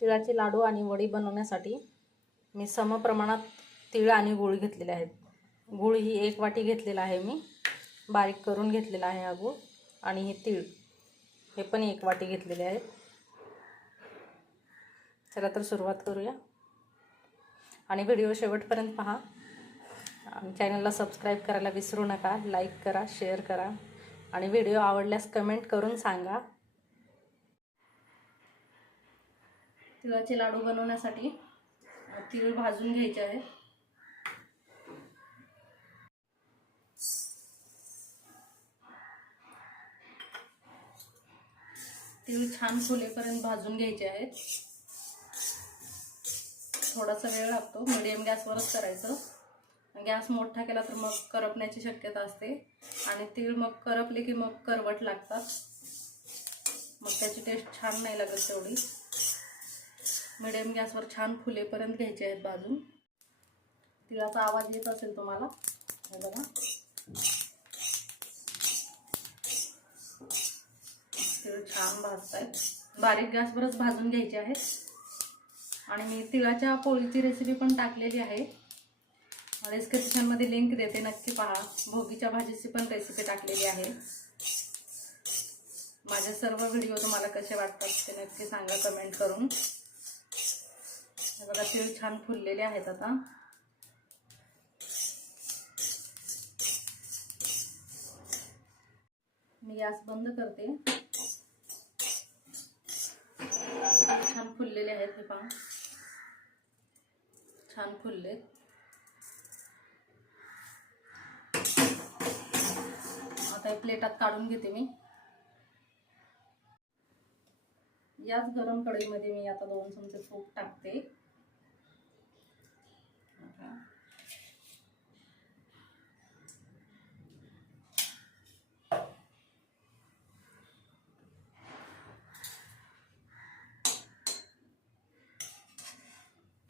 तिळाचे लाडू आणि वडी बनवण्यासाठी मी सम प्रमाणात तीळ आणि गूळ घेतलेले आहेत. गूळ ही 1 वाटी घेतलेला आहे मी, बारीक करून घेतलेला आहे हा गूळ. आणि हे तीळ हे पण 1 वाटी घेतलेले आहेत. चला तर सुरुवात करूया. आणि व्हिडिओ शेवटपर्यंत पहा. आणि चॅनलला सबस्क्राईब करायला विसरू नका. लाईक करा, शेअर करा आणि व्हिडिओ आवडल्यास कमेंट करून सांगा. तिळाचे लाडू बनवण्यासाठी तीळ भाजून घ्यायचे आहे. तीळ छान फुलेपर्यंत भाजून घ्यायचे आहेत. थोडासा वेळ लागतो, मीडियम गॅसवरच करायचं. गॅस मोठा केला तर मग करपण्याची शक्यता असते आणि तीळ मग करपले की मग करवट लागतात, मग त्याची टेस्ट छान नाही लागत तेवढी. मीडियम गॅसवर छान फुलेपर्यंत घ्यायचे आहेत भाजून. तिळाचा आवाज येत असेल तुम्हाला, हे बघा. तीळ छान भाजतायत. बारीक गॅसवरच भाजून घ्यायचे आहेत. आणि मी तिळाच्या पोळीची रेसिपी पण टाकलेली आहे, डिस्क्रिप्शनमध्ये लिंक देते, नक्की पहा. भोगीच्या भाजीची पण रेसिपी टाकलेली आहे. माझे सर्व व्हिडिओ तुम्हाला कसे वाटतात ते नक्की सांगा कमेंट करून. हे बघा, तीळ छान फुललेले आहेत. आता मी गॅस बंद करते. छान फुललेले आहेत, हे पहा, छान फुलले. आता हे प्लेटात काढून घेते मी. याच गरम कढईमध्ये मी आता 2 चमचे तूप टाकते.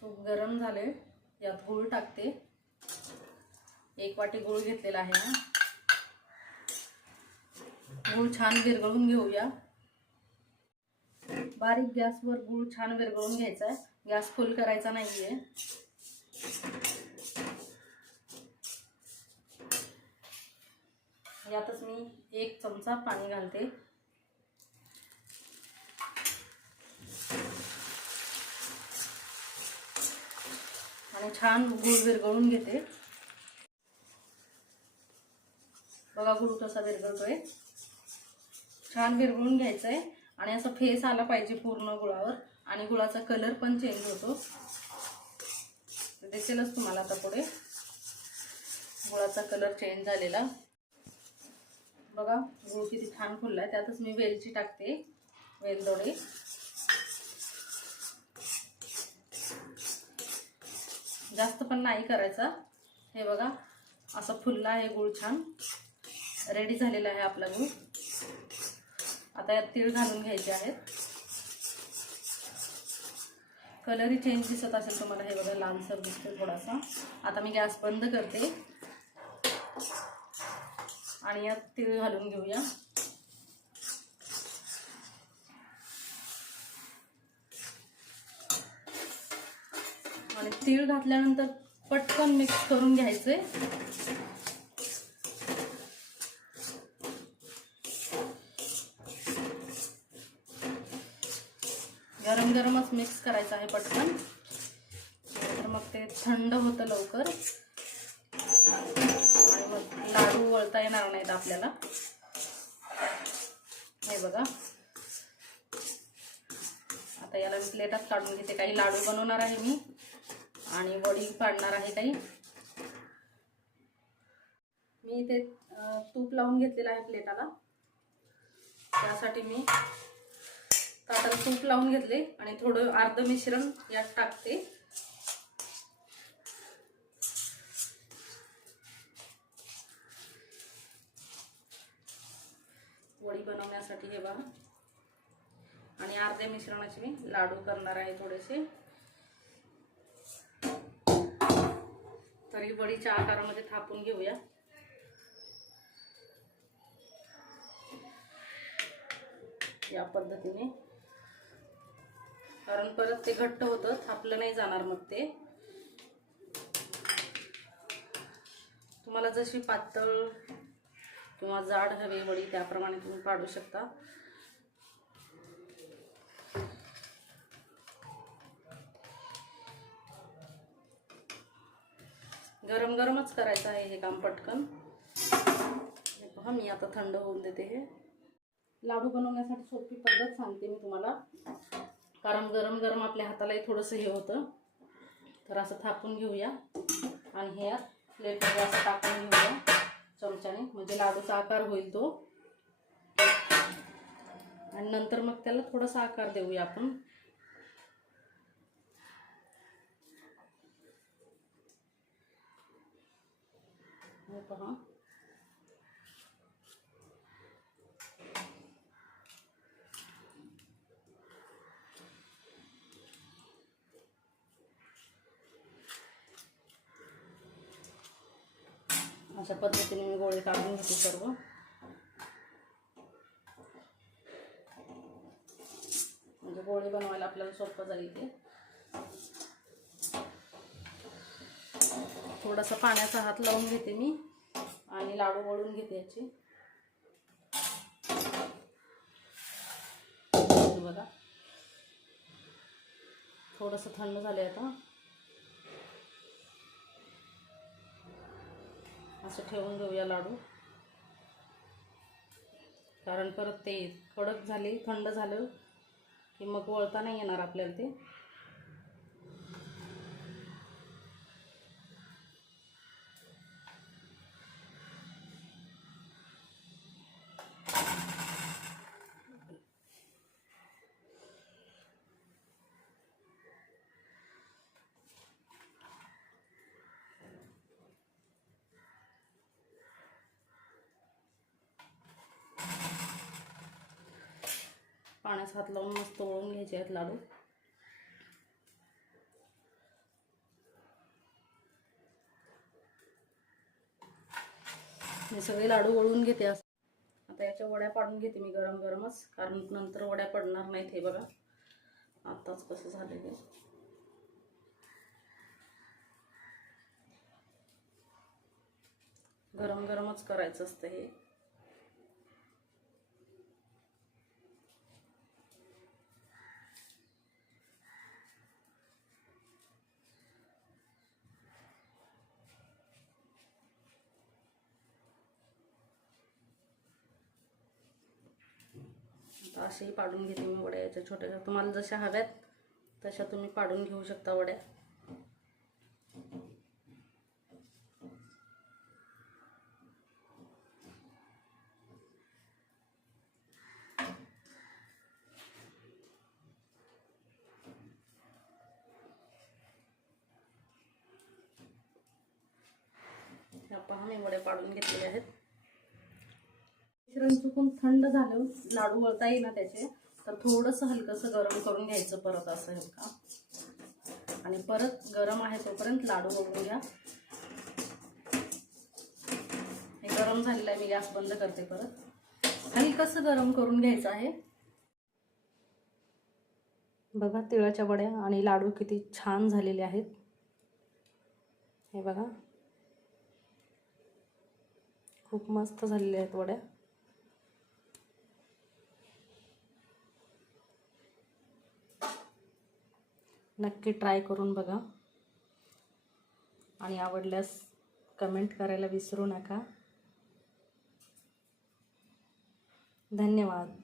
तूप गरम झाले, यात गूळ टाकते. 1 वाटी गूळ घेतलेला आहे ना. गूळ छान विरघळून घेऊया. बारीक गॅसवर गूळ छान विरघळून घ्यायचा आहे, गॅस फुल करायचा नाहीये. यातच मी 1 चमचा पाणी घालते. आणि छान गूळ विरघळून घेते. बघा गूळ कसा विरघळतोय. छान विरघळून घ्यायचंय आणि असं फेस आला पाहिजे पूर्ण गुळावर. आणि गुळाचा कलर पण चेंज होतो, दिसेलच तुम्हाला आता पुढे गुळाचा कलर चेंज झालेला. बघा गूळ किती छान फुललाय. त्यातच मी वेलची टाकते, वेलदोडे. जास्त पण नाही करायचा. हे बघा असं फुलला आहे गूळ, छान रेडी झालेला आहे आपला गूळ. आता यात तीळ घालून घ्यायचे आहेत. कलरही चेंज दिसत असेल तुम्हाला, हे बघा लालसर दिसतोय थोडासा. आता मी गॅस बंद करते आणि यात तीळ घालून घेऊया. आणि तीळ घातल्यानंतर पटकन मिक्स करून घ्यायचे. गरम गरमच मिक्स करायचं आहे पटकन, तर मग ते थंड होतं लवकर आणि मग लाडू वळता येणार नाहीत आपल्याला. हे बघा, आता याला मी प्लेटात काढून घेते. काही लाडू बनवणार आहे मी आणि वडी पाडणार आहे काही. मी इथे तूप लावून घेतलेलं आहे प्लेटाला. त्यासाठी मी ताटाला तूप लावून घेतले आणि थोडं अर्ध मिश्रण यात टाकते. वडी बनवण्यासाठी हे बघा. आणि अर्ध्या मिश्रणाचे मी लाडू करणार आहे थोडेसे. तरी वडीच्या आकारामध्ये थापून घेऊया. या पद्धतीने कारण परत ते घट्ट होतं, थापलं नाही जाणार मग ते. तुम्हाला जशी पातळ किंवा जाड हवी वडी त्याप्रमाणे तुम्ही पाडू शकता. गरम गरमच करायचं आहे हे काम पटकन. हे पहा मी आता थंड होऊन देते. हे लाडू बनवण्यासाठी सोपी पद्धत सांगते मी तुम्हाला, कारण गरम गरम आपल्या हातालाही थोडंसं हे होतं. तर असं थापून घेऊया आणि हे प्लेटमध्ये असं टाकून घेऊया चमच्याने, म्हणजे लाडूचा आकार होईल तो. आणि नंतर मग त्याला थोडासा आकार देऊया आपण. हे पहा अशा पद्धतीने मी गोळे काढून घेते सर्व. म्हणजे गोळे बनवायला आपल्याला सोपं जाईल ते. थोडासा पाण्याचा हात लावून घेते मी आणि लाडू वळून घेते याचे. बघा थोडंसं थंड झाले आता. असं ठेवून घेऊया लाडू, कारण परत ते कडक झाले, थंड झालं की मग वळता नाही येणार आपल्याला ते. पाण्याचा हात लावून मस्त वळून घ्यायचे आहेत लाडू. हे सगळे लाडू वळून घेते. आता याच्या वड्या पाडून घेते मी गरम गरमच, कारण नंतर वड्या पडणार नाहीत. हे बघा आताच कसं झालं हे. गरम गरमच करायचं असतं हे. असेही पाडून घेते मी वड्या याच्या छोट्या. तुम्हाला जशा हव्यात तशा तुम्ही पाडून घेऊ शकता वड्या. पहा मी वड्या पाडून घेतलेले आहेत. मिश्रण चुकून थंड झालं, लाडू वळता येईल ना त्याचे, तर थोडंसं हलकंसं गरम करून घ्यायचं परत असं हे का. आणि परत गरम आहे तोपर्यंत लाडू वळून घ्या. हे गरम झालेलं आहे, मी गॅस बंद करते. परत हलकंसं गरम करून घ्यायचं आहे. बघा तिळाच्या वड्या आणि लाडू किती छान झालेले आहेत. हे बघा खूप मस्त झालेले आहेत वड्या. नक्की ट्राय करून बघा आणि आवडल्यास कमेंट करायला विसरू नका. धन्यवाद.